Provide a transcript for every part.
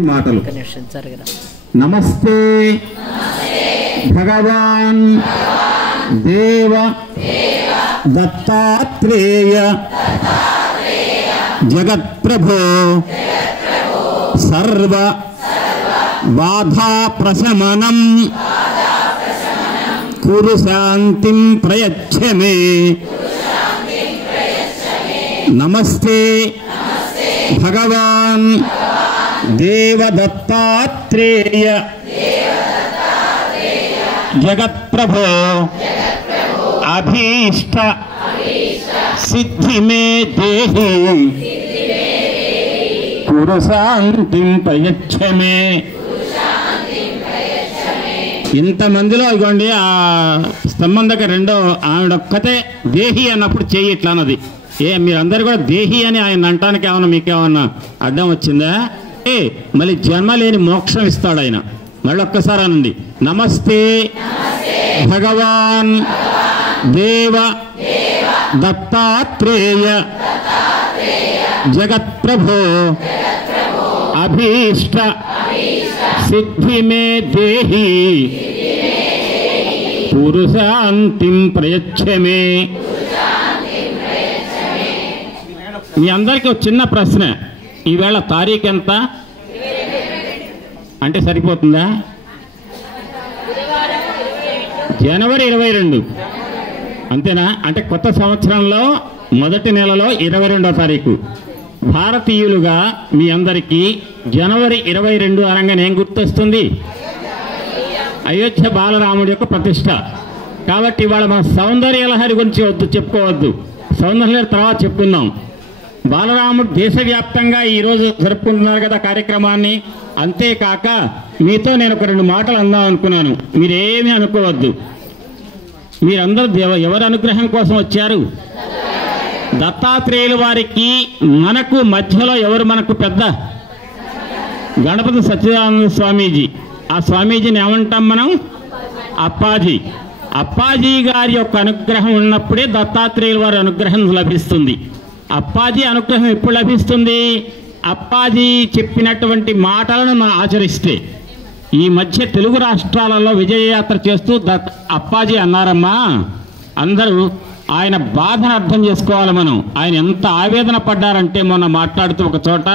మాటలు నమస్తే భగవాన్ దేవ దత్తాత్రేయ జగత్ప్రభో సర్వ బాధా ప్రశమనం కురు శాంతిం ప్రయచ్చ మే. నమస్తే భగవాన్ దేవదత్తాత్రేయ జగత్ప్రభో అభీష్ట సిద్ధి మే దేహి కురు శాంతిం ప్రయచ్చ మే. ఇంతమందిలో ఇగోండి ఆ స్తంభం దగ్గర రెండో ఆవిడొక్కతే దేహి అన్నప్పుడు చెయ్యి ఇట్లా అన్నది. మీరందరూ కూడా దేహి అని ఆయన అంటానికి ఏమన్నా మీకేమన్నా అడ్డం వచ్చిందా? మళ్ళీ జన్మ లేని మోక్షం ఇస్తాడు ఆయన. మళ్ళీ ఒక్కసారి అనండి, నమస్తే భగవాన్ దేవ దత్తాత్రేయ జగత్ప్రభో అభీష్ట సిద్ధి మే దేహి కురు శాంతిం ప్రయచ్చ మే. మీ అందరికీ ఒక చిన్న ప్రశ్న, ఈవేళ తారీఖు ఎంత అంటే సరిపోతుందా? జనవరి 22 అంతేనా? అంటే కొత్త సంవత్సరంలో మొదటి నెలలో 22వ తారీఖు. భారతీయులుగా మీ అందరికీ జనవరి 22 అనగానే ఏం గుర్తొస్తుంది? అయోధ్య బాలరాముడి యొక్క ప్రతిష్ట. కాబట్టి ఇవాళ మన సౌందర్యలహరి గురించి వద్దు, చెప్పుకోవద్దు. సౌందర్యలహరి తర్వాత చెప్పుకుందాం. బాలరాముడు దేశవ్యాప్తంగా ఈరోజు జరుపుకుంటున్నారు కదా కార్యక్రమాన్ని. అంతేకాక మీతో నేను ఒక 2 మాటలు అందాం అనుకున్నాను. మీరేమీ అనుకోవద్దు. మీరందరూ ఎవరి అనుగ్రహం కోసం వచ్చారు? దత్తాత్రేయుల వారికి మనకు మధ్యలో ఎవరు మనకు పెద్ద? గణపతి సచ్చిదానంద స్వామీజీ. ఆ స్వామీజీని ఏమంటాం మనం? అప్పాజీ. అప్పాజీ గారి యొక్క అనుగ్రహం ఉన్నప్పుడే దత్తాత్రేయుల వారి అనుగ్రహం లభిస్తుంది. అప్పాజీ అనుగ్రహం ఎప్పుడు లభిస్తుంది? అప్పాజీ చెప్పినటువంటి మాటలను మనం ఆచరిస్తే. ఈ మధ్య తెలుగు రాష్ట్రాలలో విజయయాత్ర చేస్తూ అప్పాజీ అన్నారమ్మా, అందరూ ఆయన బాధను అర్థం చేసుకోవాలి మనం. ఆయన ఎంత ఆవేదన పడ్డారంటే మొన్న మాట్లాడుతూ ఒక చోట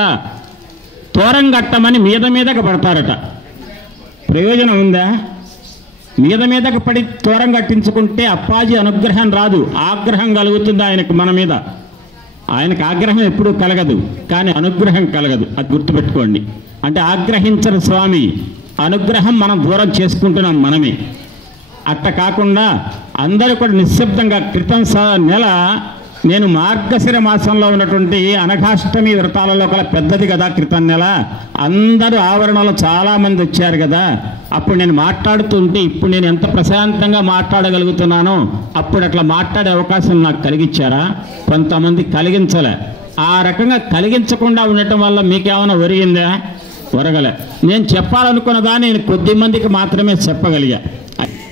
తోరం కట్టమని మీదకు పడతారట. ప్రయోజనం ఉందా? మీదకు పడి తోరం కట్టించుకుంటే అప్పాజీ అనుగ్రహం రాదు, ఆగ్రహం కలుగుతుంది ఆయనకు మన మీద. ఆయనకు ఆగ్రహం ఎప్పుడూ కలగదు, కానీ అనుగ్రహం కలగదు. అది గుర్తుపెట్టుకోండి. అంటే ఆగ్రహించరు స్వామి, అనుగ్రహం మనం దూరం చేసుకుంటున్నాం మనమే. అట్ట కాకుండా అందరూ కూడా నిశ్శబ్దంగా క్రితం నెల నేను మార్గశిర మాసంలో ఉన్నటువంటి అనఘాష్టమి వ్రతాలలో కల పెద్దది కదా క్రితం నెల, అందరూ ఆవరణలో చాలామంది వచ్చారు కదా. అప్పుడు నేను మాట్లాడుతుంటే ఇప్పుడు నేను ఎంత ప్రశాంతంగా మాట్లాడగలుగుతున్నానో అప్పుడు అట్లా మాట్లాడే అవకాశం నాకు కలిగించారా? కొంతమంది కలిగించలే. ఆ రకంగా కలిగించకుండా ఉండటం వల్ల మీకేమైనా ఒరిగిందా? ఒరగలే. నేను చెప్పాలనుకున్న దాన్ని నేను కొద్ది మందికి మాత్రమే చెప్పగలిగా.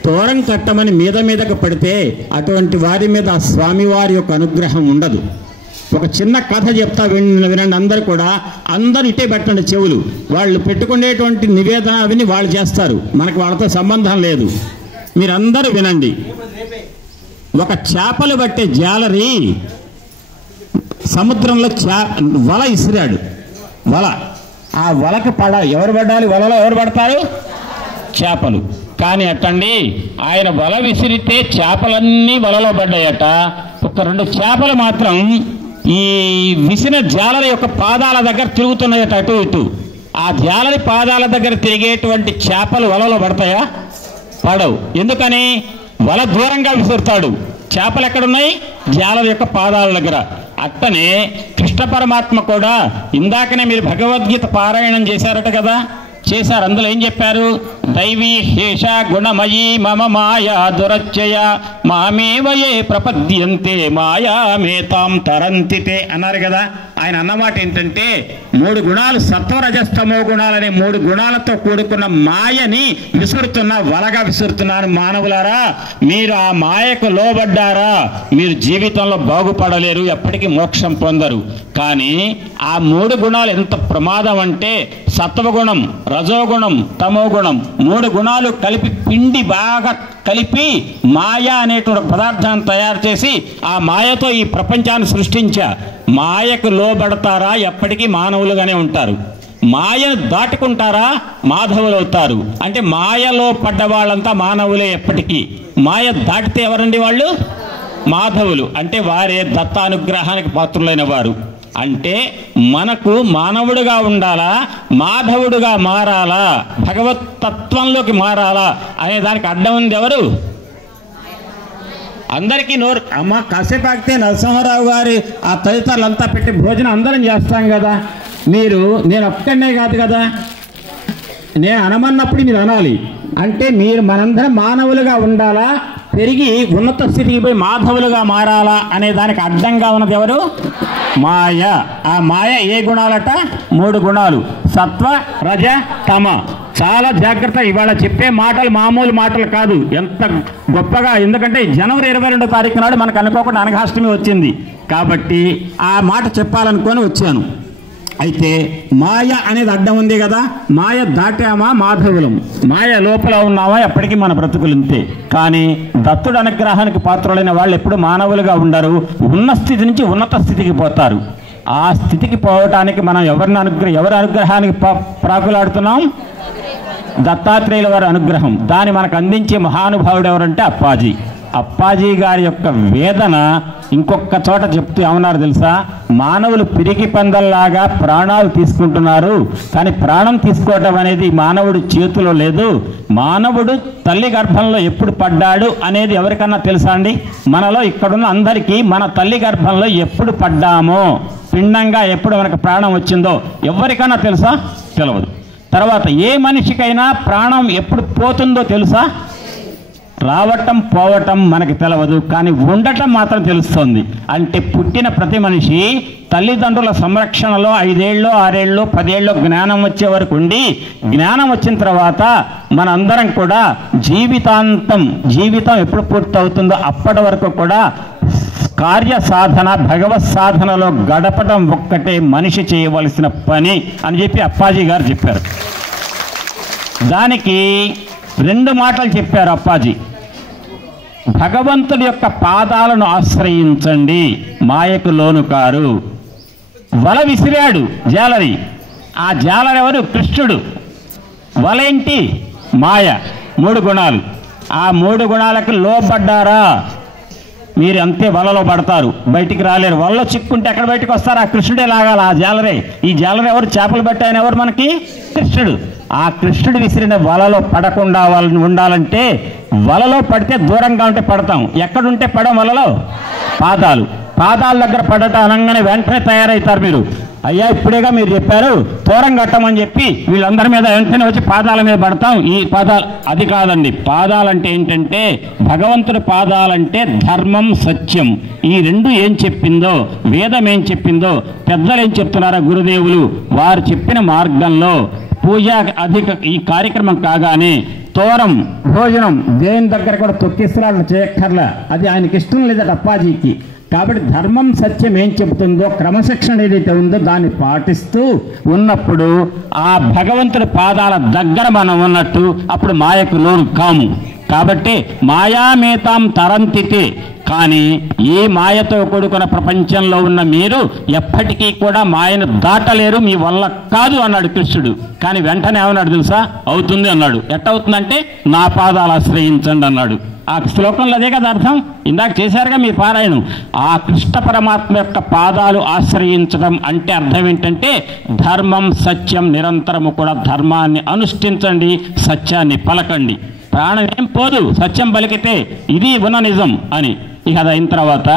తోరం కట్టమని మీదకు పడితే అటువంటి వారి మీద స్వామివారి యొక్క అనుగ్రహం ఉండదు. ఒక చిన్న కథ చెప్తా, వినండి అందరు కూడా. అందరూ ఇటే పెట్టండి చెవులు. వాళ్ళు పెట్టుకునేటువంటి నివేదన అవిని వాళ్ళు చేస్తారు, మనకు వాళ్ళతో సంబంధం లేదు. మీరందరూ వినండి. ఒక చేపలు పట్టే జాలరి సముద్రంలో వల ఇసిరాడు. వల, ఆ వలకు ఎవరు పడాలి? వలలో ఎవరు పడతారు? చేపలు. కానీ అట్టండి ఆయన వల విసిరితే చేపలన్నీ వలలో పడ్డాయట. ఒక 2 చేపలు మాత్రం ఈ విసిన జాలరి యొక్క పాదాల దగ్గర తిరుగుతున్నాయట అటు ఇటు. ఆ జాలరి పాదాల దగ్గర తిరిగేటువంటి చేపలు వలలో పడతాయా? పడవు. ఎందుకని? వల దూరంగా విసురుతాడు. చేపలు ఎక్కడున్నాయి? జాలరి యొక్క పాదాల దగ్గర. అట్టనే కృష్ణ పరమాత్మ కూడా ఇందాకనే మీరు భగవద్గీత పారాయణం చేశారట కదా, చేశారు. అందులో ఏం చెప్పారు? దైవీ హేష గుణమయీ మమ మాయా దురచ్చయ మామేవయే ప్రపద్యంతే మాయామేతాం తరంతితే అన్నారు కదా. ఆయన అన్నమాట ఏంటంటే 3 గుణాలు, సత్వరజస్తమో గుణాలనే 3 గుణాలతో కూడుకున్న మాయని వలగా విసురుతున్నాను. మానవులారా, మీరు ఆ మాయకు లోబడ్డారా మీరు జీవితంలో బాగుపడలేరు, ఎప్పటికీ మోక్షం పొందరు. కానీ ఆ 3 గుణాలు ఎంత ప్రమాదం అంటే సత్వగుణం, రజోగుణం, తమోగుణం, 3 గుణాలు కలిపి పిండి బాగా కలిపి మాయ అనేటువంటి పదార్థాన్ని తయారు చేసి ఆ మాయతో ఈ ప్రపంచాన్ని సృష్టించా. మాయకు లోబడతారా ఎప్పటికీ మానవులుగానే ఉంటారు. మాయను దాటుకుంటారా మాధవులు అవుతారు. అంటే మాయలో పడ్డ వాళ్ళంతా మానవులే ఎప్పటికీ. మాయ దాటితే ఎవరండి వాళ్ళు? మాధవులు. అంటే వారే దత్తానుగ్రహానికి పాత్రులైన వారు. అంటే మనకు మానవుడిగా ఉండాలా, మాధవుడుగా మారాలా, భగవత్ తత్వంలోకి మారాలా అనే దానికి అడ్డం ఉంది ఎవరు? అందరికీ నోరు అమ్మ కాసేపు ఆగితే నరసింహారావు గారి ఆ తదితరులంతా పెట్టి భోజనం అందరం చేస్తాం కదా. నేను ఒక్కనే కాదు కదా, నేను అనమన్నప్పుడు మీరు అనాలి. అంటే మీరు మనందరం మానవులుగా ఉండాలా, పెరిగి ఉన్నత స్థితికి పోయి మాధవులుగా మారాలా అనే దానికి అడ్డంగా ఉన్నది ఎవరు? మాయ. ఆ మాయ ఏ గుణాలట? 3 గుణాలు, సత్వ, రజ, తమ. చాలా జాగ్రత్త. ఇవాళ చెప్పే మాటలు మామూలు మాటలు కాదు, ఎంత గొప్పగా. ఎందుకంటే జనవరి 22వ తారీఖు నాడు మనకు అనుకోకుండా అనఘాష్టమి వచ్చింది కాబట్టి ఆ మాట చెప్పాలనుకొని వచ్చాను. అయితే మాయ అనేది అడ్డం ఉంది కదా, మాయ దాటామా మాధవులం, మాయ లోపల ఉన్నామా ఎప్పటికీ మన బ్రతుకులుంతే. కానీ దత్తుడు అనుగ్రహానికి పాత్రులైన వాళ్ళు ఎప్పుడు మానవులుగా ఉండరు, ఉన్న స్థితి నుంచి ఉన్నత స్థితికి పోతారు. ఆ స్థితికి పోవటానికి మనం ఎవరి అనుగ్రహానికి ప్రాకులాడుతున్నాం? దత్తాత్రేయుల వారి అనుగ్రహం. దాన్ని మనకు అందించే మహానుభావుడు ఎవరంటే అప్పాజీ. అప్పాజీ గారి యొక్క వేదన ఇంకొక చోట చెప్తూ ఏమన్నారు తెలుసా? మానవులు పిరికి పందల్లాగా ప్రాణాలు తీసుకుంటున్నారు, కానీ ప్రాణం తీసుకోవటం అనేది మానవుడి చేతిలో లేదు. మానవుడు తల్లి గర్భంలో ఎప్పుడు పడ్డాడు అనేది ఎవరికన్నా తెలుసా అండి? మనలో ఇక్కడున్న అందరికీ మన తల్లి గర్భంలో ఎప్పుడు పడ్డామో, పిండంగా ఎప్పుడు మనకు ప్రాణం వచ్చిందో ఎవరికన్నా తెలుసా? తెలియదు. తర్వాత ఏ మనిషికైనా ప్రాణం ఎప్పుడు పోతుందో తెలుసా? రావటం పోవటం మనకి తెలియదు, కానీ ఉండటం మాత్రం తెలుస్తుంది. అంటే పుట్టిన ప్రతి మనిషి తల్లిదండ్రుల సంరక్షణలో 5 ఏళ్ళు 6 ఏళ్ళు 10 ఏళ్ళు జ్ఞానం వచ్చే వరకు ఉండి, జ్ఞానం వచ్చిన తర్వాత మనందరం కూడా జీవితం ఎప్పుడు పూర్తవుతుందో అప్పటి వరకు కూడా కార్య సాధన, భగవత్ సాధనలో గడపడం ఒక్కటే మనిషి చేయవలసిన పని అని చెప్పి అప్పాజీ గారు చెప్పారు. దానికి 2 మాటలు చెప్పారు అప్పాజీ. భగవంతుడి యొక్క పాదాలను ఆశ్రయించండి, మాయకు లోను కారు. వల విసిరాడు జాలరి. ఆ జాలరి ఎవరు? కృష్ణుడు. వలేంటి? మాయ. 3 గుణాలు. ఆ 3 గుణాలకు లోబడ్డారా మీరు అంతే వలలో పడతారు, బయటికి రాలేరు. వలలో చిక్కుంటే ఎక్కడ బయటకు వస్తారు? ఆ కృష్ణుడే లాగాలి, ఆ జాలరే. ఈ జాలరే ఎవరు? చేపలు పెట్టాయని ఎవరు మనకి? కృష్ణుడు. ఆ కృష్ణుడు విసిరిన వలలో పడకుండా ఉండాలంటే, వలలో పడితే దూరంగా ఉంటే పడతాం, ఎక్కడుంటే పడం వలలో? పాదాల దగ్గర పడట అనగానే వెంటనే తయారవుతారు మీరు. అయ్యా ఇప్పుడేగా మీరు చెప్పారు తోరం కట్టమని చెప్పి వీళ్ళందరి మీద వెంటనే వచ్చి పాదాల మీద పడతాం. ఈ పాదాలు అది కాదండి. పాదాలంటే ఏంటంటే, భగవంతుడి పాదాలంటే ధర్మం, సత్యం. ఈ 2 ఏం చెప్పిందో, వేదం ఏం చెప్పిందో, పెద్దలు ఏం చెప్తున్నారో గురుదేవులు వారు చెప్పిన మార్గంలో పూజ ఈ కార్యక్రమం కాగానే తోరం, భోజనం దేని దగ్గర కూడా తొక్కిస్తున్నాడు చేయక్కర్లా. అది ఆయనకి ఇష్టం లేదట అప్పాజీకి. కాబట్టి ధర్మం, సత్యం ఏం చెబుతుందో, క్రమశిక్షణ ఏదైతే ఉందో దాన్ని పాటిస్తూ ఉన్నప్పుడు ఆ భగవంతుడి పాదాల దగ్గర మనం ఉన్నట్టు అప్పుడు మాయకు లోను కాము. కాబట్టి మాయామేతాం తరంతితే, కానీ ఈ మాయతో కూడుకున్న ప్రపంచంలో ఉన్న మీరు ఎప్పటికీ కూడా మాయను దాటలేరు, మీ వల్ల కాదు అన్నాడు కృష్ణుడు. కానీ వెంటనే ఏమన్నాడు తెలుసా? అవుతుంది అన్నాడు. ఎట్టవుతుందంటే నా పాదాలు ఆశ్రయించండి అన్నాడు. ఆ శ్లోకంలో అదే కదా అర్థం, ఇందాక చేశారుగా మీ పారాయణం. ఆ కృష్ణ పరమాత్మ యొక్క పాదాలు ఆశ్రయించడం అంటే అర్థం ఏంటంటే, ధర్మం, సత్యం, నిరంతరము కూడా ధర్మాన్ని అనుష్ఠించండి, సత్యాన్ని పలకండి. ప్రాణం ఏం పోదు సత్యం పలికితే, ఇది ఉన్న నిజం అని. ఇక అది అయిన తర్వాత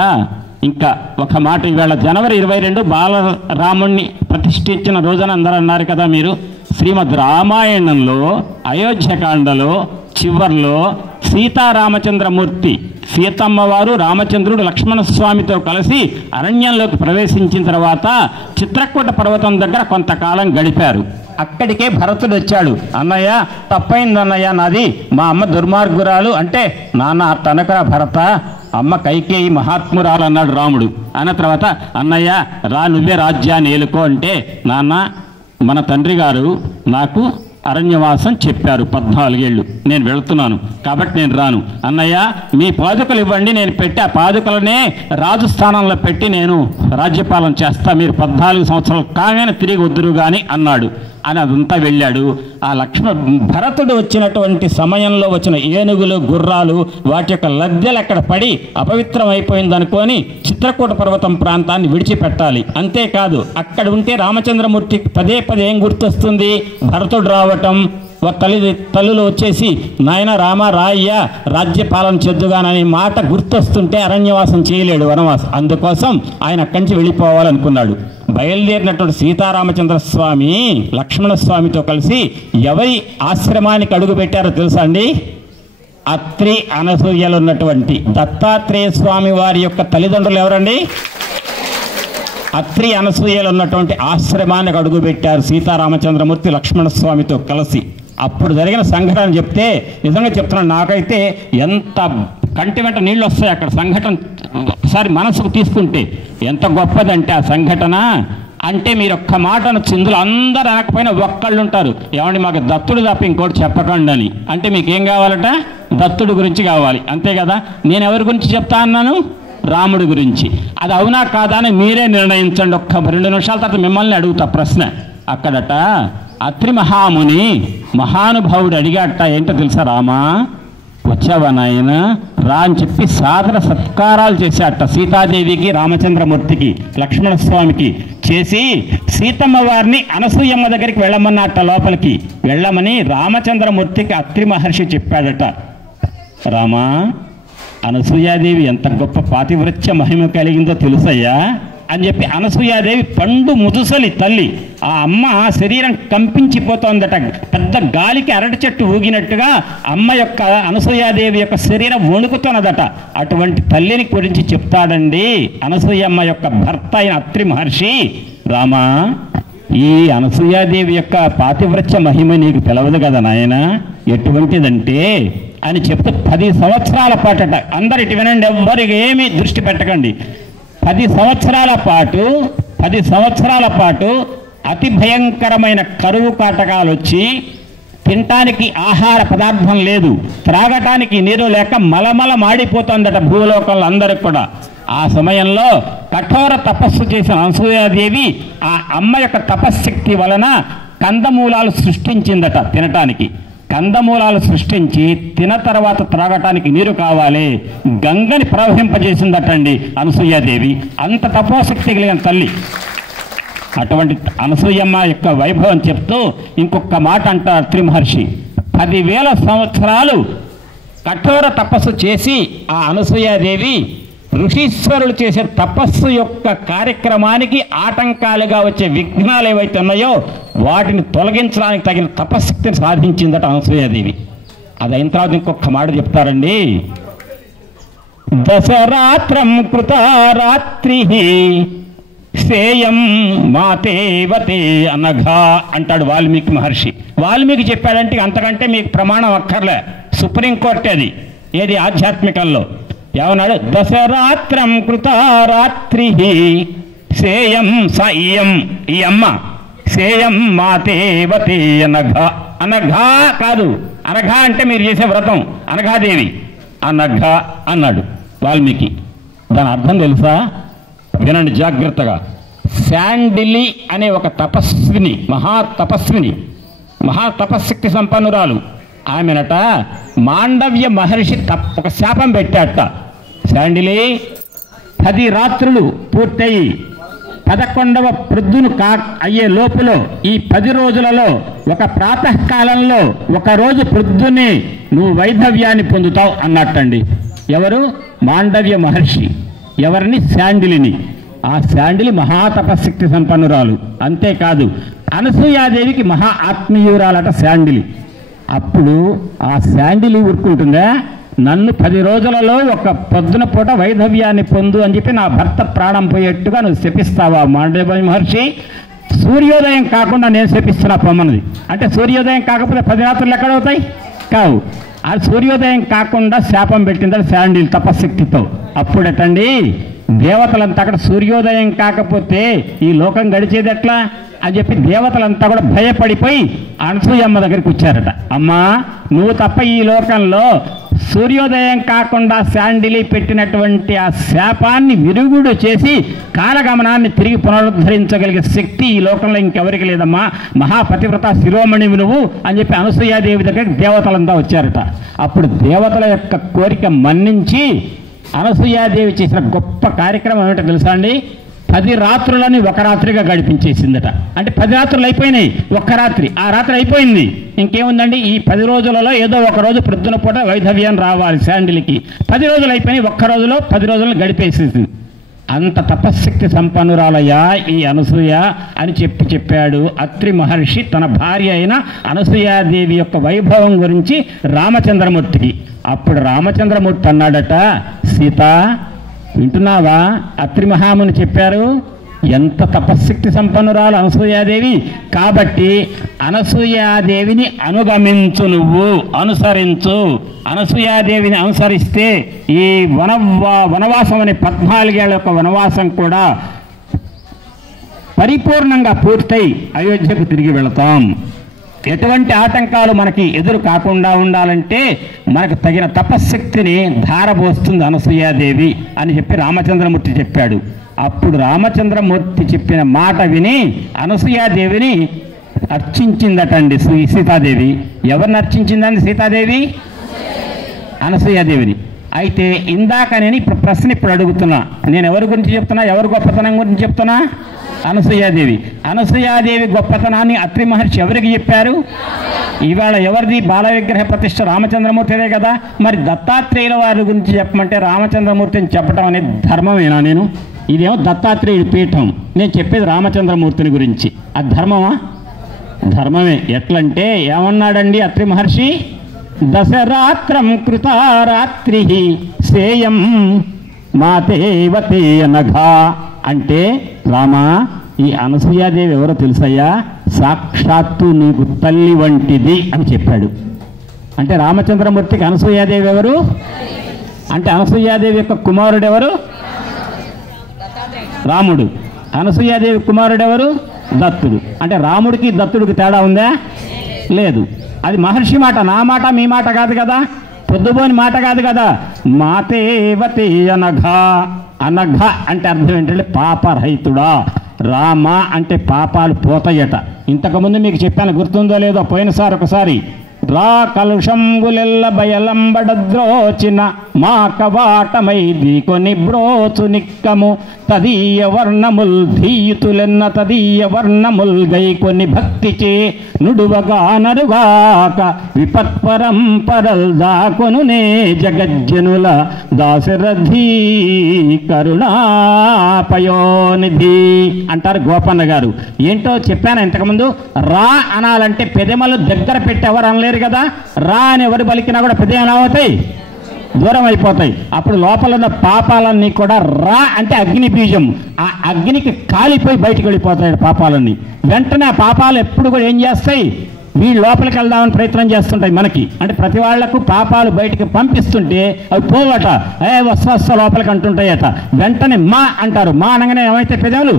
ఇంకా ఒక మాట. ఈవేళ జనవరి 22 బాలరాముణ్ణి ప్రతిష్ఠించిన రోజున అందరూ అన్నారు కదా మీరు. శ్రీమద్ రామాయణంలో అయోధ్యకాండలో చివర్లో సీతారామచంద్రమూర్తి, సీతమ్మ వారు, రామచంద్రుడు లక్ష్మణస్వామితో కలిసి అరణ్యంలోకి ప్రవేశించిన తర్వాత చిత్రకూట పర్వతం దగ్గర కొంతకాలం గడిపారు. అక్కడికే భరతుడు వచ్చాడు. అన్నయ్య తప్పైంది అన్నయ్య నాది, మా అమ్మ దుర్మార్గురాలు అంటే, నాన్న తనకరా భరత, అమ్మ కైకేయి మహాత్మురాలు అన్నాడు రాముడు. అన్న తర్వాత అన్నయ్య రా నువ్వే రాజ్యాన్ని ఏలుకో అంటే, నాన్న మన తండ్రి గారు నాకు అరణ్యవాసం చెప్పారు 14 ఏళ్ళు, నేను వెళుతున్నాను కాబట్టి నేను రాను. అన్నయ్య మీ పాదుకలు ఇవ్వండి, నేను పెట్టి ఆ పాదుకలనే రాజు స్థానంలో పెట్టి నేను రాజ్యపాలన చేస్తా, మీరు 14 సంవత్సరాలు కాగానే తిరిగి వద్దురు కానీ అన్నాడు. అని అదంతా వెళ్ళాడు. ఆ భరతుడు వచ్చినటువంటి సమయంలో వచ్చిన ఏనుగులు గుర్రాలు వాటి యొక్క లద్దెలు అక్కడ పడి అపవిత్రం అయిపోయింది అనుకొని చిత్రకూట పర్వతం ప్రాంతాన్ని విడిచిపెట్టాలి. అంతేకాదు అక్కడ ఉంటే రామచంద్రమూర్తి పదే పదే ఏం గుర్తొస్తుంది, భరతుడు రావటం, తల్లులు వచ్చేసి నాయన రామ రాయ్యా రాజ్యపాలన చెద్దుగానని మాట గుర్తొస్తుంటే అరణ్యవాసం చేయలేడు, వనవాసం. అందుకోసం ఆయన అక్కడి నుంచి వెళ్ళిపోవాలనుకున్నాడు. బయలుదేరినటువంటి సీతారామచంద్ర స్వామి లక్ష్మణస్వామితో కలిసి ఎవరి ఆశ్రమానికి అడుగు పెట్టారో తెలుసా అండి? అత్రి అనసూయలు ఉన్నటువంటి దత్తాత్రేయ స్వామి వారి యొక్క తల్లిదండ్రులు ఎవరండి? అత్రి అనసూయలు ఉన్నటువంటి ఆశ్రమానికి అడుగు పెట్టారు సీతారామచంద్రమూర్తి లక్ష్మణస్వామితో కలిసి. అప్పుడు జరిగిన సంఘటన చెప్తే నిజంగా చెప్తున్నాను, నాకైతే ఎంత కంటి వెంట నీళ్ళు వస్తాయి. అక్కడ సంఘటన ఒకసారి మనసుకు తీసుకుంటే ఎంత గొప్పదంటే ఆ సంఘటన. అంటే మీరు ఒక్క మాటను చిందులు అందరూ అనకపోయినా ఒక్కళ్ళు ఉంటారు, ఏమండి మాకు దత్తుడు తప్ప ఇంకోటి చెప్పకండి అని. అంటే మీకేం కావాలట? దత్తుడు గురించి కావాలి, అంతే కదా. నేను ఎవరి గురించి చెప్తా అన్నాను? రాముడి గురించి. అది అవునా కాదా అని మీరే నిర్ణయించండి. ఒక్క 2 నిమిషాల తర్వాత మిమ్మల్ని అడుగుతా ప్రశ్న. అక్కడట అత్రి మహాముని మహానుభావుడు అడిగాట, ఏంటో తెలుసా? రామా వచ్చావా నాయన రా అని చెప్పి సాదర సత్కారాలు చేశాట సీతాదేవికి, రామచంద్రమూర్తికి, లక్ష్మణస్వామికి చేసి సీతమ్మ వారిని అనసూయమ్మ దగ్గరికి వెళ్ళమన్నట్ట. లోపలికి వెళ్ళమని రామచంద్రమూర్తికి అత్రి మహర్షి చెప్పాడట. రామా అనసూయాదేవి ఎంత గొప్ప పాతివ్రత్య మహిమ కలిగిందో తెలుసయ్యా అని చెప్పి అనసూయాదేవి పండు ముదుసలి తల్లి, ఆ అమ్మ శరీరం కంపించిపోతోందట. పెద్ద గాలికి అరటి చెట్టు ఊగినట్టుగా అమ్మ యొక్క అనసూయాదేవి యొక్క శరీరం వణుకుతున్నదట. అటువంటి తల్లిని గురించి చెప్తాడండి అనసూయమ్మ యొక్క భర్త అయిన అత్రి మహర్షి. రామా ఈ అనసూయాదేవి యొక్క పాతివ్రత్య మహిమ నీకు తెలవదు కదా నాయన, ఎటువంటిదంటే అని చెప్తూ 10 సంవత్సరాల పాటట. అందరు ఇటు వినండి, ఎవ్వరికి ఏమీ దృష్టి పెట్టకండి. 10 సంవత్సరాల పాటు అతి భయంకరమైన కరువు కాటకాలు వచ్చి తినటానికి ఆహార పదార్థం లేదు, త్రాగటానికి నీరు లేక మలమల మాడిపోతుందట భూలోకంలో అందరికి కూడా. ఆ సమయంలో కఠోర తపస్సు చేసిన అనసూయాదేవి ఆ అమ్మ యొక్క తపశ్శక్తి వలన కందమూలాలు సృష్టించిందట తినటానికి. కందమూలాలు సృష్టించి తిన తర్వాత త్రాగటానికి నీరు కావాలి, గంగని ప్రవహింపజేసిందటండి అనసూయాదేవి. అంత తపోశక్తి కలిగిన తల్లి. అటువంటి అనసూయమ్మ యొక్క వైభవం చెప్తూ ఇంకొక మాట అంటారు అత్రి మహర్షి. 10,000 సంవత్సరాలు కఠోర తపస్సు చేసి ఆ అనసూయాదేవి ఋషీశ్వరులు చేసే తపస్సు యొక్క కార్యక్రమానికి ఆటంకాలుగా వచ్చే విఘ్నాలు ఏవైతే ఉన్నాయో వాటిని తొలగించడానికి తగిన తపశక్తిని సాధించిందట అనసూయాదేవి. అది అయిన తర్వాత ఇంకొక మాట చెప్తారండి. దశరాత్రం కృతారాత్రి శ్రేయం మాతేవతే అనఘా అంటాడు వాల్మీకి మహర్షి. వాల్మీకి చెప్పాడంటే అంతకంటే మీకు ప్రమాణం అక్కర్లే, సుప్రీంకోర్టు అది. ఏది ఆధ్యాత్మికంలో ఏమన్నాడు? దశరాత్రం కృతారాత్రి శ్రేయం సయం, ఈ అమ్మ శ్రేయం మాతేవతే అనఘా. అనఘా కాదు, అనఘా అంటే మీరు చేసే వ్రతం, అనఘాదేవి అనఘా అన్నాడు వాల్మీకి. దాని అర్థం తెలుసా? వినండి జాగ్రత్తగా. శాండిలి అనే ఒక తపస్విని, మహాతపశక్తి సంపన్నురాలు ఆమెనట మాండవ్య మహర్షి ఒక శాపం పెట్టాట. శాండిలి 10 రాత్రులు పూర్తయి 11వ ప్రొద్దును అయ్యే లోపులో ఈ 10 రోజులలో ఒక ప్రాతకాలంలో ఒక రోజు ప్రొద్దుని నువ్వు వైధవ్యాన్ని పొందుతావు అన్నట్టండి. ఎవరు? మాండవ్య మహర్షి. ఎవరిని? శాండిలిని. ఆ శాండిలి మహాతపశక్తి సంపన్నురాలు. అంతేకాదు అనసూయాదేవికి మహా ఆత్మీయురాలట శాండిలి. అప్పుడు ఆ శాండిలి ఊరుకుంటుందా, నన్ను 10 రోజులలో ఒక పొద్దున పూట వైధవ్యాన్ని పొందు అని చెప్పి నా భర్త ప్రాణం పోయేట్టుగా నువ్వు శపిస్తావా మాండవ్య మహర్షి? సూర్యోదయం కాకుండా నేను శపిస్తున్నా పొమ్మన్నది. అంటే సూర్యోదయం కాకపోతే 10 రాత్రులు ఎక్కడవుతాయి? కావు. ఆ సూర్యోదయం కాకుండా శాపం పెట్టిందని శాండిల్ తపశక్తితో. అప్పుడటండి దేవతలంతా అక్కడ సూర్యోదయం కాకపోతే ఈ లోకం గడిచేది ఎట్లా అని చెప్పి దేవతలంతా కూడా భయపడిపోయి అనసూయమ్మ దగ్గరికి వచ్చారట. అమ్మా, నువ్వు తప్ప ఈ లోకంలో సూర్యోదయం కాకుండా శాండిలి పెట్టినటువంటి ఆ శాపాన్ని విరుగుడు చేసి కాలగమనాన్ని తిరిగి పునరుద్ధరించగలిగే శక్తి ఈ లోకంలో ఇంకెవరికి లేదమ్మా, మహాపతివ్రత శిరోమణివి నువ్వు అని చెప్పి అనసూయాదేవి దగ్గరికి దేవతలంతా వచ్చారట. అప్పుడు దేవతల యొక్క కోరిక మన్నించి అనసూయాదేవి చేసిన గొప్ప కార్యక్రమం ఏమిటో తెలుసా అండి? 10 రాత్రులని ఒక రాత్రిగా గడిపించేసిందట. అంటే 10 రాత్రులు అయిపోయినాయి, ఒక్క రాత్రి ఆ రాత్రి అయిపోయింది. ఇంకేముందండి, ఈ 10 రోజులలో ఏదో ఒక రోజు ప్రొద్దున పూట వైధవ్యం రావాలి శాండిలికి. 10 రోజులు అయిపోయినాయి, ఒక్క రోజులో 10 రోజులను గడిపేసేసింది. అంత తపశ్శక్తి సంపన్నురాలయ్యా ఈ అనసూయ అని చెప్పాడు అత్రి మహర్షి తన భార్య అయిన అనసూయాదేవి యొక్క వైభవం గురించి రామచంద్రమూర్తికి. అప్పుడు రామచంద్రమూర్తి అన్నాడట, సీత వింటున్నావా? అత్రి మహాముని చెప్పారు ఎంత తపశ్శక్తి సంపన్నురాలు అనసూయాదేవి. కాబట్టి అనసూయాదేవిని అనుగమించు, నువ్వు అనుసరించు. అనసూయాదేవిని అనుసరిస్తే ఈ వనవాసం అనే 14 ఏళ్ల యొక్క వనవాసం కూడా పరిపూర్ణంగా పూర్తయి అయోధ్యకు తిరిగి వెళతాం. ఎటువంటి ఆటంకాలు మనకి ఎదురు కాకుండా ఉండాలంటే మనకు తగిన తపశ్శక్తిని ధారపోస్తుంది అనసూయాదేవి అని చెప్పి రామచంద్రమూర్తి చెప్పాడు. అప్పుడు రామచంద్రమూర్తి చెప్పిన మాట విని అనసూయాదేవిని అర్చించిందటండి సీతాదేవి. ఎవరిని అర్చించిందండి సీతాదేవి? అనసూయాదేవిని. అయితే ఇందాక నేను ఇప్పుడు అడుగుతున్నా, నేను ఎవరి గురించి చెప్తున్నా, ఎవరి గొప్పతనం గురించి చెప్తున్నా? అనసూయాదేవి. అనసూయాదేవి గొప్పతనాన్ని అత్రి మహర్షి ఎవరికి చెప్పారు? ఇవాళ ఎవరిది బాల విగ్రహ ప్రతిష్ఠ? రామచంద్రమూర్తిదే కదా. మరి దత్తాత్రేయుల వారి గురించి చెప్పమంటే రామచంద్రమూర్తిని చెప్పడం అనేది ధర్మమేనా? నేను ఇదేమో దత్తాత్రేయుడి పీఠం, నేను చెప్పేది రామచంద్రమూర్తిని గురించి. అది ధర్మమా? ధర్మమే. ఎట్లంటే ఏమన్నాడండి అత్రి మహర్షి? దశరాత్రం కృతారాత్రి సేయం మాతేవతే అనఘా. అంటే రామా, ఈ అనసూయాదేవి ఎవరో తెలుసయ్యా? సాక్షాత్తు నీకు తల్లి వంటిది అని చెప్పాడు. అంటే రామచంద్రమూర్తికి అనసూయాదేవి ఎవరు? అంటే అనసూయాదేవి యొక్క కుమారుడు ఎవరు? రాముడు. అనసూయాదేవి కుమారుడు ఎవరు? దత్తుడు. అంటే రాముడికి దత్తుడికి తేడా ఉందా? లేదు. అది మహర్షి మాట, నా మాట మీ మాట కాదు కదా, పొద్దుబోని మాట కాదు కదా. మాతేవతే అనఘా. అనఘ అంటే అర్థం ఏంటంటే పాపరహితుడా. రామ అంటే పాపాలు పోతాయట. ఇంతకుముందు మీకు చెప్పాను, గుర్తుందో లేదో పోయినసారి ఒకసారి. రా కలుషంబులెల్ల బయలంబడద్రోచిన మా కవాటమై దీకొని బ్రోచు నిక్కము తదీయ వర్ణముల్ ధీయుతులెన్న తదీయ వర్ణముల్ గైకొని భక్తిచే నుడువగా నరుగాక విపత్పరంపరల్ దాకొనునే జగజ్జనుల దాశరథీ కరుణాపయోనిధి అంటారు గోపన్న గారు. ఏంటో చెప్పాను ఇంతకుముందు. రా అనాలంటే పెదెమలు దగ్గర పెట్టి ఎవరు అనలేరు కదా. రా అని ఎవరు పలికినా కూడా పెద్ద ఏమవుతాయి? దూరం అయిపోతాయి. అప్పుడు లోపల ఉన్న పాపాలన్నీ కూడా రా అంటే అగ్ని బీజం, ఆ అగ్నికి కాలిపోయి బయటకు వెళ్ళిపోతాయి పాపాలన్నీ. వెంటనే ఆ పాపాలు ఎప్పుడు కూడా ఏం చేస్తాయి? వీళ్ళు లోపలికి వెళ్దామని ప్రయత్నం చేస్తుంటాయి మనకి. అంటే ప్రతి వాళ్లకు పాపాలు బయటికి పంపిస్తుంటే అవి పోవట, వస్త లోపలికి అంటుంటాయట. వెంటనే మా అంటారు. మా అనగానే ఏమైతే పెదవులు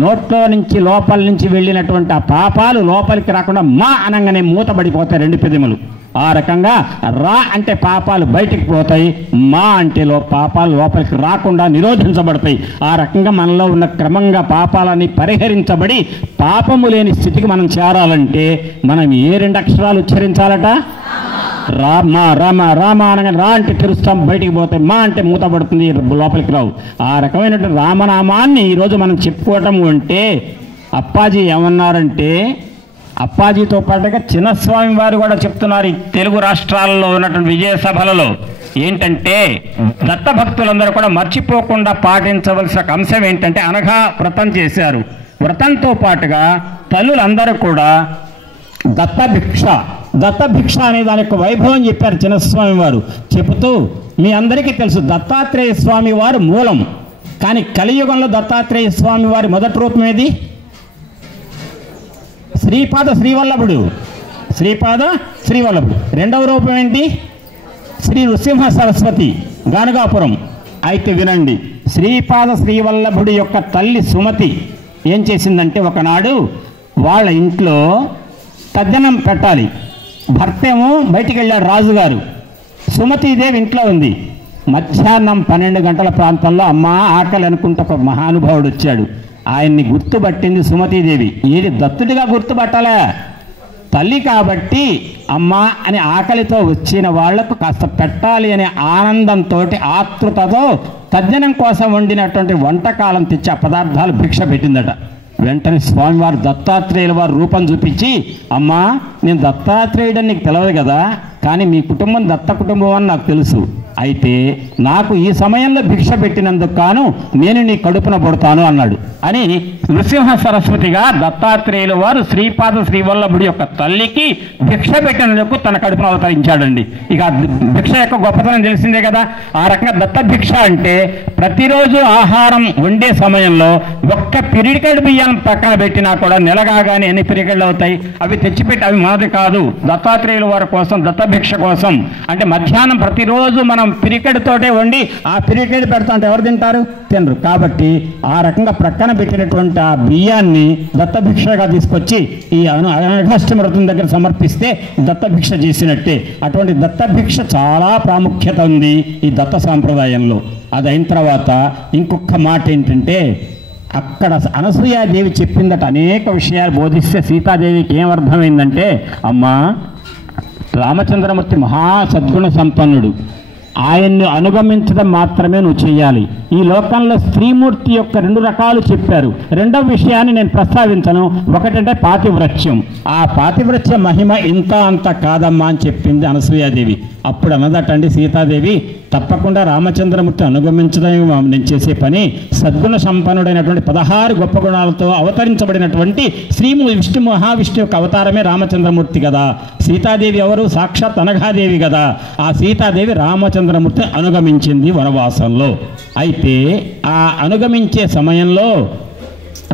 నోట్లో నుంచి లోపల నుంచి వెళ్ళినటువంటి ఆ పాపాలు లోపలికి రాకుండా మా అనగానే మూతబడిపోతాయి 2 పెదములు. ఆ రకంగా రా అంటే పాపాలు బయటికి పోతాయి, మా అంటే పాపాలు లోపలికి రాకుండా నిరోధించబడతాయి. ఆ రకంగా మనలో ఉన్న క్రమంగా పాపాలని పరిహరించబడి పాపము లేని స్థితికి మనం చేరాలంటే మనం ఏ 2 అక్షరాలు ఉచ్చరించాలట? రామ రామ రామ అనగానే రా అంటే తెరుస్తాం, బయటికి పోతాయి. మా అంటే మూతపడుతుంది, లోపలికి రావు. ఆ రకమైనటువంటి రామనామాన్ని ఈరోజు మనం చెప్పుకోవటం అంటే అప్పాజీ ఏమన్నారంటే, అప్పాజీతో పాటుగా చిన్నస్వామి వారు కూడా చెప్తున్నారు ఈ తెలుగు రాష్ట్రాల్లో ఉన్నటువంటి విజయ సభలలో. ఏంటంటే దత్తభక్తులందరూ కూడా మర్చిపోకుండా పాటించవలసిన అంశం ఏంటంటే అనఘా వ్రతం చేశారు. వ్రతంతో పాటుగా తల్లులందరూ కూడా దత్తభిక్ష అనే దాని యొక్క వైభవం చెప్పారు చిన్నస్వామి వారు. చెబుతూ మీ అందరికీ తెలుసు దత్తాత్రేయ స్వామి వారు మూలం. కానీ కలియుగంలో దత్తాత్రేయ స్వామి వారి మొదటి రూపం ఏది? శ్రీపాద శ్రీవల్లభుడు. రెండవ రూపం ఏంటి? శ్రీ నృసింహ సరస్వతి గానుగాపురం. అయితే వినండి, శ్రీపాద శ్రీవల్లభుడి యొక్క తల్లి సుమతి ఏం చేసిందంటే, ఒకనాడు వాళ్ళ ఇంట్లో తద్దనం పెట్టాలి. భర్త ఏమో బయటికి వెళ్ళాడు రాజుగారు, సుమతీదేవి ఇంట్లో ఉంది. మధ్యాహ్నం 12 గంటల ప్రాంతంలో అమ్మ ఆకలి అనుకుంటే ఒక మహానుభావుడు వచ్చాడు. ఆయన్ని గుర్తుపట్టింది సుమతీదేవి. ఏది దత్తుడిగా గుర్తుపట్టాలా, తల్లి కాబట్టి అమ్మ అని ఆకలితో వచ్చిన వాళ్లకు కాస్త పెట్టాలి అనే ఆనందంతో ఆతృతతో తజ్జనం కోసం వండినటువంటి వంటకాలం తెచ్చి ఆ పదార్థాలు భిక్ష పెట్టిందట. వెంటనే స్వామివారు దత్తాత్రేయుల వారు రూపం చూపించి, అమ్మా నేను దత్తాత్రేయుడని నీకు తెలియదు కదా, కానీ మీ కుటుంబం దత్త కుటుంబం అని నాకు తెలుసు. అయితే నాకు ఈ సమయంలో భిక్ష పెట్టినందుకు కాను నేను నీ కడుపున పడతాను అన్నాడు అని నృసింహ సరస్వతిగా దత్తాత్రేయుల వారు శ్రీపాద శ్రీవల్లభుడి యొక్క తల్లికి భిక్ష పెట్టినందుకు తన కడుపున అవతరించాడండి. ఇక భిక్ష యొక్క గొప్పతనం తెలిసిందే కదా. ఆ రకంగా దత్త భిక్ష అంటే ప్రతిరోజు ఆహారం వండే సమయంలో ఒక్క పిరిడికడు బియ్యం పక్కన పెట్టినా కూడా నెలగాగానే ఎన్ని పిరికళ్ళు అవుతాయి, అవి తెచ్చిపెట్టి అవి మనది కాదు, దత్తాత్రేయుల వారి కోసం దత్త భిక్ష కోసం. అంటే మధ్యాహ్నం ప్రతిరోజు మనం పిరికెడుతోటే వండి ఆ పిరికెడు పెడతా అంటే ఎవరు తింటారు, తినరు. కాబట్టి ఆ రకంగా ప్రక్కన పెట్టినటువంటి ఆ బియ్యాన్ని దత్తభిక్షగా తీసుకొచ్చి ఈ అనఘాష్టమి వ్రతం దగ్గర సమర్పిస్తే దత్తభిక్ష చేసినట్టే. అటువంటి దత్తభిక్ష చాలా ప్రాముఖ్యత ఉంది ఈ దత్త సాంప్రదాయంలో. అది అయిన తర్వాత ఇంకొక మాట ఏంటంటే, అక్కడ అనసూయాదేవి చెప్పిందట అనేక విషయాలు బోధిస్తే సీతాదేవికి ఏమర్థమైందంటే, అమ్మా రామచంద్రమూర్తి మహాసద్గుణ సంపన్నుడు, ఆయన్ని అనుగమించడం మాత్రమే నువ్వు చేయాలి. ఈ లోకంలో స్త్రీమూర్తి యొక్క 2 రకాలు చెప్పారు. రెండవ విషయాన్ని నేను ప్రస్తావించను. ఒకటంటే పాతివ్రత్యం. ఆ పాతివ్రత్య మహిమ ఇంత అంత కాదమ్మా అని చెప్పింది అనసూయాదేవి. అప్పుడు అన్నదటండి సీతాదేవి, తప్పకుండా రామచంద్రమూర్తి అనుగమించడం నేను చేసే పని. సద్గుణ సంపన్నుడైనటువంటి 16 గొప్ప గుణాలతో అవతరించబడినటువంటి విష్ణు మహావిష్ణు యొక్క అవతారమే రామచంద్రమూర్తి కదా. సీతాదేవి ఎవరు? సాక్షాత్ అనఘాదేవి కదా. ఆ సీతాదేవి రామచంద్రమూర్తి అనుగమించింది వనవాసంలో. అయితే ఆ అనుగమించే సమయంలో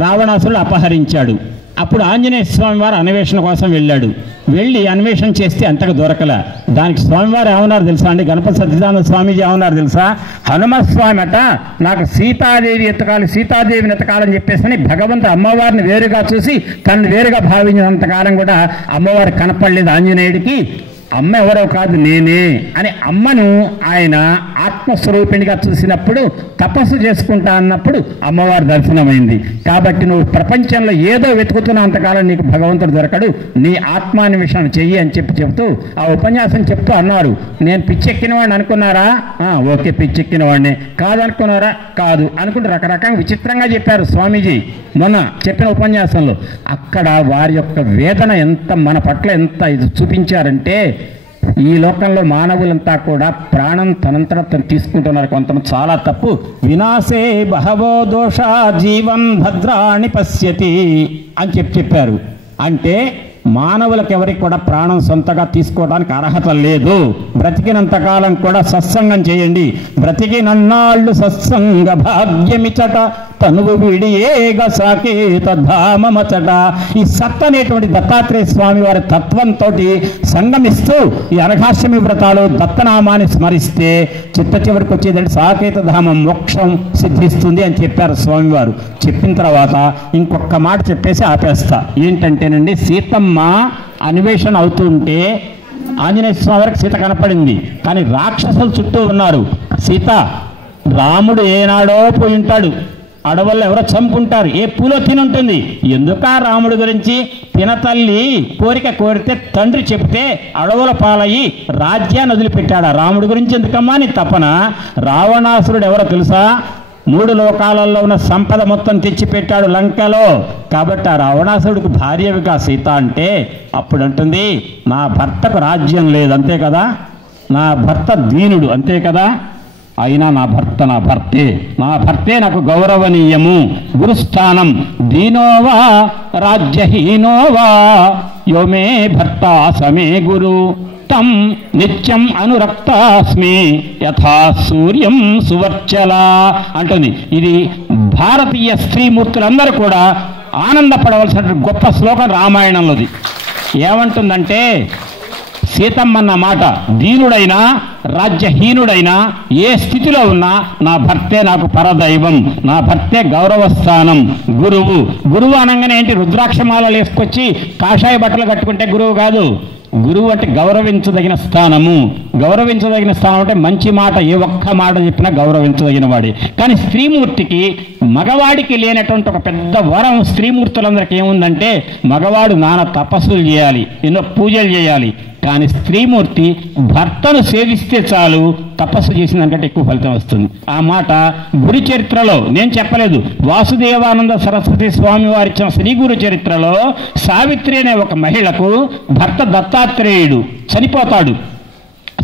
రావణాసురుడు అపహరించాడు. అప్పుడు ఆంజనేయ స్వామి వారు అన్వేషణ కోసం వెళ్ళాడు. వెళ్ళి అన్వేషణ చేస్తే అంతగా దొరకల. దానికి స్వామివారు ఏమన్నారు తెలుసా అండి? గణపతి సత్యనారాయణ స్వామీజీ ఏమన్నారు తెలుసా? హనుమస్వామి అట నాకు సీతాదేవి ఎత్తకాలి, సీతాదేవిని ఎత్తకాలని చెప్పేసి భగవంతుడు అమ్మవారిని వేరుగా చూసి తను వేరుగా భావించినంతకాలం కూడా అమ్మవారు కనపడలేదు ఆంజనేయుడికి. అమ్మ ఎవరో కాదు నేనే అని అమ్మను ఆయన ఆత్మస్వరూపిణిగా చూసినప్పుడు తపస్సు చేసుకుంటా అన్నప్పుడు అమ్మవారి దర్శనమైంది. కాబట్టి నువ్వు ప్రపంచంలో ఏదో వెతుకుతున్న అంతకాలం నీకు భగవంతుడు దొరకడు, నీ ఆత్మాన్వేషణ చెయ్యి అని చెప్తూ ఆ ఉపన్యాసం చెప్తూ అన్నారు. నేను పిచ్చెక్కిన వాడిని అనుకున్నారా? ఓకే పిచ్చెక్కిన వాడిని. కాదనుకున్నారా? కాదు అనుకుంటూ రకరకంగా విచిత్రంగా చెప్పారు స్వామీజీ మొన్న చెప్పిన ఉపన్యాసంలో. అక్కడ వారి యొక్క వేదన ఎంత మన పట్ల ఎంత ఇది చూపించారంటే, ఈ లోకంలో మానవులంతా కూడా ప్రాణం తనంతట తను తీసుకుంటున్నారు. కొంతమంది చాలా తప్పు. వినాశే బహవో దోష జీవన్ భద్రాణి పశ్యతి అని చెప్పారు. అంటే మానవులకు ఎవరికి కూడా ప్రాణం సొంతగా తీసుకోవడానికి అర్హత లేదు. బ్రతికినంతకాలం కూడా సత్సంగం చేయండి. బ్రతికినన్నాళ్ళు సత్సంగ భాగ్యమిచట తనువు విడియేగ సాకేత ధామమచట. ఈ సత్ అనేటువంటి దత్తాత్రేయ స్వామి వారి తత్వంతో సంగమిస్తూ ఈ అనఘాష్టమి వ్రతాలు దత్తనామాన్ని స్మరిస్తే చిట్ట చివరికి వచ్చేదంటే సాకేత ధామం మోక్షం సిద్ధిస్తుంది అని చెప్పారు స్వామివారు. చెప్పిన తర్వాత ఇంకొక మాట చెప్పేసి ఆపేస్తా. ఏంటంటేనండి, సీతమ్మ అన్వేషణ అవుతుంటే ఆంజనేయ స్వామి వారికి సీత కనపడింది. కానీ రాక్షసులు చుట్టూ ఉన్నారు. సీత రాముడు ఏనాడో పోయి ఉంటాడు, అడవుల్లో ఎవరో చంపుంటారు, ఏ పూలో తినుంటుంది. ఎందుక రాముడి గురించి తినతల్లి కోరిక కోరితే తండ్రి చెప్తే అడవుల పాలయ్యి రాజ్యాన్ని వదిలిపెట్టాడు. రాముడి గురించి ఎందుకమ్మా నీ తపన? రావణాసురుడు ఎవరో తెలుసా? 3 లోకాలలో ఉన్న సంపద మొత్తం తెచ్చిపెట్టాడు లంకలో. కాబట్టి ఆ రావణాసురుడికి భార్యవిగా సీత అంటే అప్పుడు అంటుంది, నా భర్తకు రాజ్యం లేదు అంతే కదా, నా భర్త దీనుడు అంతే కదా, అయినా నా భర్తే నాకు గౌరవనీయము. గురుస్థానం దీనోవా రాజ్యహీనోవా యోమే భర్త సమే గురు తం నిత్యం అనురక్తాస్మి యథా సూర్యం సువర్చలా అంటుంది. ఇది భారతీయ స్త్రీమూర్తులందరూ కూడా ఆనందపడవలసిన గొప్ప శ్లోకం రామాయణంలోది. ఏమంటుందంటే, సీతమ్మన్న మాట దీనుడైనా రాజ్యహీనుడైనా ఏ స్థితిలో ఉన్నా నా భర్తే నాకు పరదైవం, నా భర్తే గౌరవస్థానం. గురువు అనగానే ఏంటి, రుద్రాక్షమాలలు వేసుకొచ్చి కాషాయ బట్టలు కట్టుకుంటే గురువు కాదు. గురువు అంటే గౌరవించదగిన స్థానము. గౌరవించదగిన స్థానం అంటే మంచి మాట, ఏ ఒక్క మాట చెప్పినా గౌరవించదగిన వాడి. కానీ స్త్రీమూర్తికి మగవాడికి లేనటువంటి ఒక పెద్ద వరం స్త్రీమూర్తులందరికీ ఏముందంటే, మగవాడు నానా తపస్సులు చేయాలి, ఎన్నో పూజలు చేయాలి. కానీ స్త్రీమూర్తి భర్తను సేవిస్తే చాలు, తపస్సు చేసిన దానికంటే ఎక్కువ ఫలితం వస్తుంది. ఆ మాట గురు చరిత్రలో నేను చెప్పలేదు, వాసుదేవానంద సరస్వతి స్వామి వారు ఇచ్చిన శ్రీ గురు చరిత్రలో సావిత్రి అనే ఒక మహిళకు భర్త దత్తాత్రేయుడు చనిపోతాడు.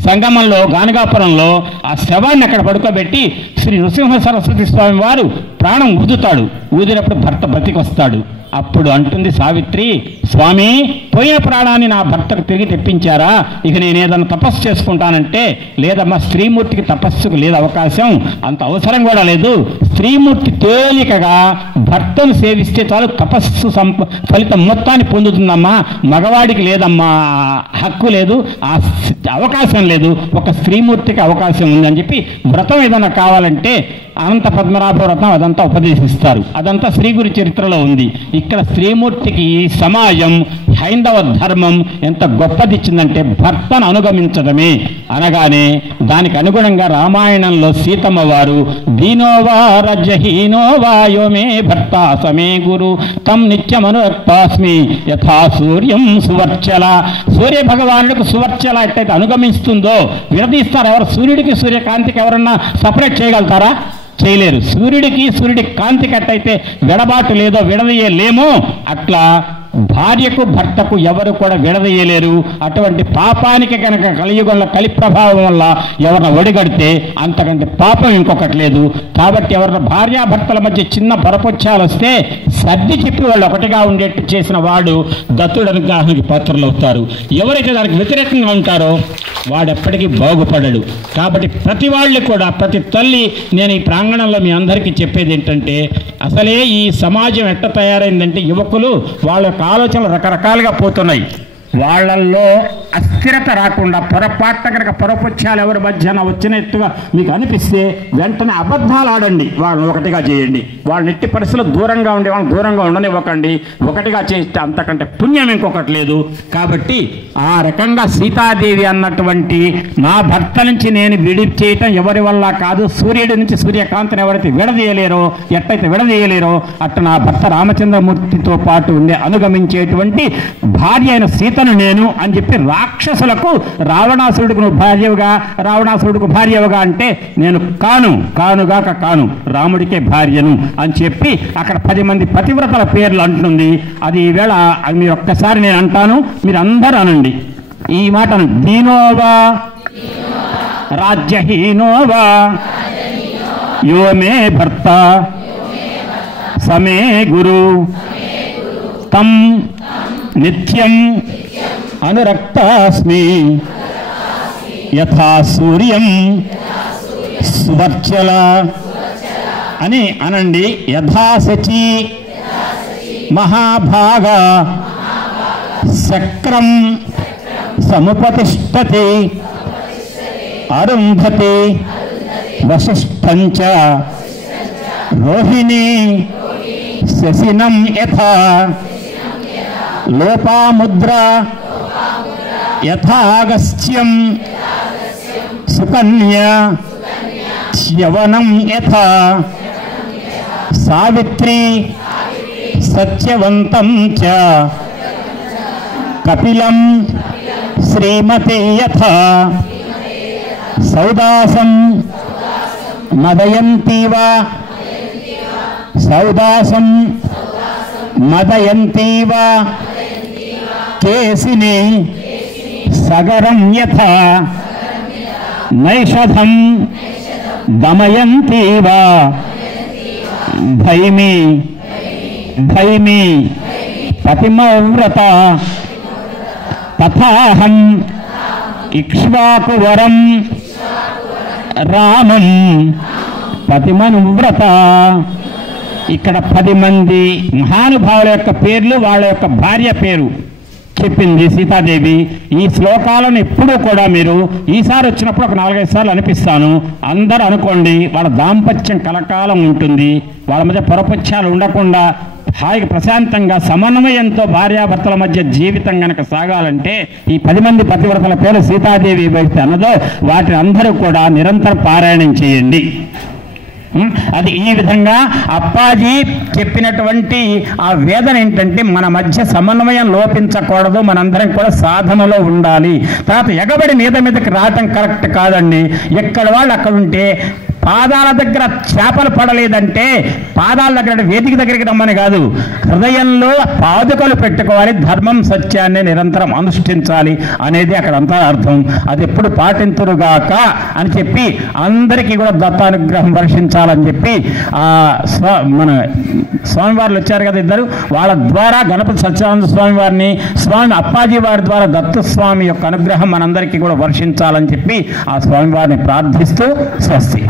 సంగమంలో గానగాపురంలో ఆ శవాన్ని అక్కడ పడుకోబెట్టి శ్రీ నృసింహ సరస్వతి స్వామి వారు ప్రాణం ఊదుతాడు. ఊదినప్పుడు భర్త బతికొస్తాడు. అప్పుడు అంటుంది సావిత్రి, స్వామి పోయిన ప్రాణాన్ని నా భర్తకు తిరిగి తెప్పించారా, ఇక నేను ఏదైనా తపస్సు చేసుకుంటానంటే, లేదమ్మా స్త్రీమూర్తికి తపస్సుకు లేదు అవకాశం, అంత అవసరం కూడా లేదు. స్త్రీమూర్తి తేలికగా భర్తను సేవిస్తే చాలు తపస్సు ఫలితం మొత్తాన్ని పొందుతుందమ్మా, మగవాడికి లేదమ్మా హక్కు లేదు, ఆ అవకాశం లేదు, ఒక స్త్రీమూర్తికి అవకాశం ఉందని చెప్పి వ్రతం ఏదైనా కావాలంటే అనంత పద్మనాభ వ్రతం అదంతా ఉపదేశిస్తారు. అదంతా శ్రీ గురు చరిత్రలో ఉంది. ఇక్కడ స్త్రీమూర్తికి ఈ సమాజం హైందవ ధర్మం ఎంత గొప్పదిచ్చిందంటే భర్తను అనుగమించడమే. అనగానే దానికి అనుగుణంగా రామాయణంలో సీతమ్మ వారు దీనోవా రాజ్యహీనోవా యోమే భర్త సమే గురు తం నిత్యమనురక్తాస్మి యథా సూర్యం సువర్చల. సూర్య భగవానుడికి సువర్చల ఎట్టయితే అనుగమిస్తుందో, విడదీస్తారు. ఎవరు సూర్యుడికి సూర్యకాంతికి ఎవరన్నా సపరేట్ చేయగలుగుతారా? చేయలేరు. సూర్యుడి కాంతి కట్టయితే విడబాటు లేదో విడదీయలేమో, అట్లా భార్యకు భర్తకు ఎవరు కూడా విడదీయలేరు. అటువంటి పాపానికి కనుక కలియుగంలో కలి ప్రభావం వల్ల ఎవరిని ఒడిగడితే అంతకంటే పాపం ఇంకొకటి లేదు. కాబట్టి ఎవరిన భార్యాభర్తల మధ్య చిన్న పొరపొచ్చాలు వస్తే సర్ది చెప్పి వాళ్ళు ఒకటిగా ఉండేట్టు చేసిన వాడు దత్తుడు అనుగ్రహానికి పాత్రలు అవుతారు. ఎవరైతే దానికి వ్యతిరేకంగా ఉంటారో వాడెప్పటికీ బాగుపడడు. కాబట్టి ప్రతి వాళ్ళు కూడా, ప్రతి తల్లి, నేను ఈ ప్రాంగణంలో మీ అందరికీ చెప్పేది ఏంటంటే, అసలే ఈ సమాజం ఎట్ట తయారైందంటే యువకులు వాళ్ళ ఆలోచనలు రకరకాలుగా పోతున్నాయి. వాళ్ళల్లో అస్థిరత రాకుండా పొరపాటున కనుక పొరపొచ్చాలు ఎవరి మధ్యన వచ్చిన ఎత్తుగా మీకు అనిపిస్తే వెంటనే అబద్ధాలు ఆడండి, వాళ్ళని ఒకటిగా చేయండి. వాళ్ళని ఎట్టి పరిస్థితుల్లో దూరంగా ఉండే వాళ్ళని దూరంగా ఉండనివ్వకండి. ఒకటిగా చేస్తే అంతకంటే పుణ్యం ఇంకొకటి లేదు. కాబట్టి ఆ రకంగా సీతాదేవి అన్నటువంటి నా భర్త నుంచి నేను విడి చేయటం ఎవరి వల్ల కాదు, సూర్యుడి నుంచి సూర్యకాంతిని ఎవరైతే విడదీయలేరో, ఎట్టయితే విడదీయలేరో అట్టు నా భర్త రామచంద్రమూర్తితో పాటు ఉండే అనుగమించేటువంటి భార్య అయిన సీతను నేను అని చెప్పి రాక్షసులకు రావణాసురుడికి నువ్వు భార్యవుగా, రావణాసురుడికి భార్యవుగా అంటే నేను కానుగాక కాను, రాముడికే భార్యను అని చెప్పి అక్కడ 10 మంది పతివ్రతల పేర్లు అంటుంది. అది ఈవేళ అది మీరు ఒక్కసారి నేను అంటాను, మీరు అందరూ అనండి ఈ మాట. దీనోవా రాజ్యహీనోవా యో మే భర్త సమే గురు తం నిత్యం అనురక్తాస్మి యథా సూర్యం సువర్చల అని అనండి. యథాశచి మహాభాగ శక్రం సముపతిష్టతి అరుంధతి వశిష్ఠంచ రోహిణీ శశినం యథా లోపాముద్ర యథాగస్త్యం సుకన్యా చ్యవనం యథా సావిత్రి సత్యవంతం చ కపిలం శ్రీమతే యథా సౌదాసం మదయంతీవా సౌదాసం మదయంతీవా కేసిని సగరం యథా నైషధం దమయంతీవా భైమి పతిమవ్రత తథాహం ఇక్ష్వాకువరం రామం పతిమనువ్రత. ఇక్కడ 10 మంది మహానుభావుల యొక్క పేర్లు, వాళ్ళ యొక్క భార్య పేరు చెప్పింది సీతాదేవి. ఈ శ్లోకాలను ఎప్పుడూ కూడా మీరు ఈసారి వచ్చినప్పుడు ఒక 4-5 సార్లు అనిపిస్తాను. అందరూ అనుకోండి, వాళ్ళ దాంపత్యం కలకాలం ఉంటుంది, వాళ్ళ మధ్య పొరపత్యాలు ఉండకుండా హాయిగా ప్రశాంతంగా సమన్వయంతో భార్యాభర్తల మధ్య జీవితం గనక సాగాలంటే ఈ 10 మంది పతివ్రతల పేరు సీతాదేవి ఏవైతే అన్నదో వాటిని అందరూ కూడా నిరంతర పారాయణం చేయండి. అది ఈ విధంగా అప్పాజీ చెప్పినటువంటి ఆ వేదన ఏంటంటే మన మధ్య సమన్వయం లోపించకూడదు, మనందరం కూడా సాధనలో ఉండాలి. తర్వాత ఎగబడి మీదకి రావటం కరెక్ట్ కాదండి. ఎక్కడ వాళ్ళు అక్కడ ఉంటే పాదాల దగ్గర చేపలు పడలేదంటే పాదాల దగ్గర వేదిక దగ్గరికి రమ్మని కాదు, హృదయంలో పాదుకలు పెట్టుకోవాలి, ధర్మం సత్యాన్ని నిరంతరం అనుష్ఠించాలి అనేది అక్కడంతా అర్థం. అది ఎప్పుడు పాటింతురుగాక అని చెప్పి అందరికీ కూడా దత్తానుగ్రహం వర్షించాలని చెప్పి మన స్వామివార్లు వచ్చారు కదా ఇద్దరు, వాళ్ళ ద్వారా గణపతి సత్యానంద స్వామి వారిని, స్వామి అప్పాజీ వారి ద్వారా దత్తస్వామి యొక్క అనుగ్రహం మనందరికీ కూడా వర్షించాలని చెప్పి ఆ స్వామివారిని ప్రార్థిస్తూ స్వస్తి.